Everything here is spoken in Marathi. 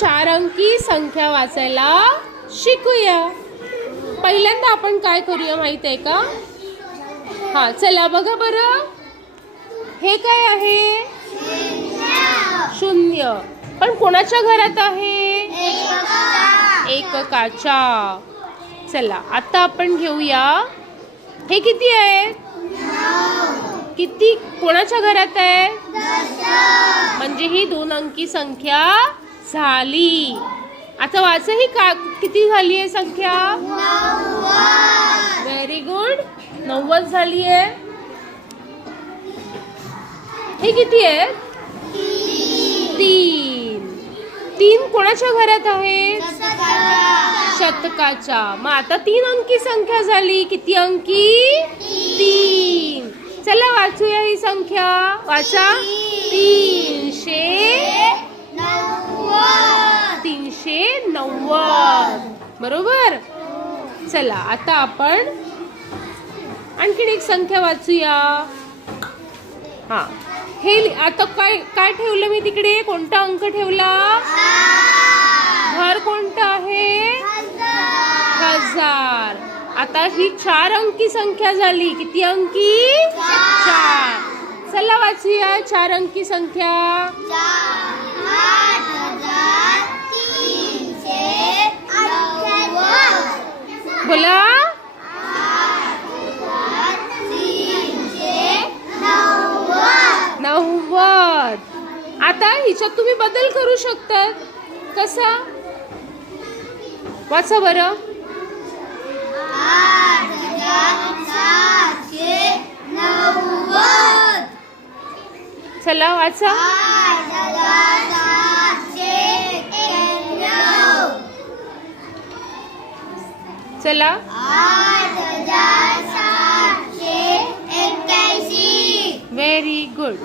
4 अंकी संख्या वाचायला शिकूया। पहिल्यांदा आपण काय करूया माहित आहे का? हा चला बघा बरं, हे काय आहे? शून्य। पण कोणाच्या घरात आहे? एककाच्या। चला आता आपण घेऊया, हे किती आहे? किती कोणाच्या घरात आहे? म्हणजे ही 2 अंकी संख्या झाली। आता वाचा ही का किती झाली आहे संख्या? 90। व्हेरी गुड, 90 झाली आहे। हे किती आहे? 3 कोणाच्या घरात आहे? शतकाच्या। मग आता 3 अंकी संख्या झाली। किती अंकी? 3। चला वाचूया ही संख्या, वाचा। 390 बरोबर। चला आता आपण आणखीन एक संख्या वाचूया। हा हे आता काय काय ठेवलं मी तिकडे? कोणता अंक ठेवला? घर कोणतं आहे? 1000। आता ही 4 अंकी संख्या झाली। किती अंकी? 4। चला वाचूया 4 अंकी संख्या। बोला। 90। आता हिच्यात तुम्ही बदल करू शकता। कसा? वाचा बरं। 8790। चला वाचा। चला 8781। Very good.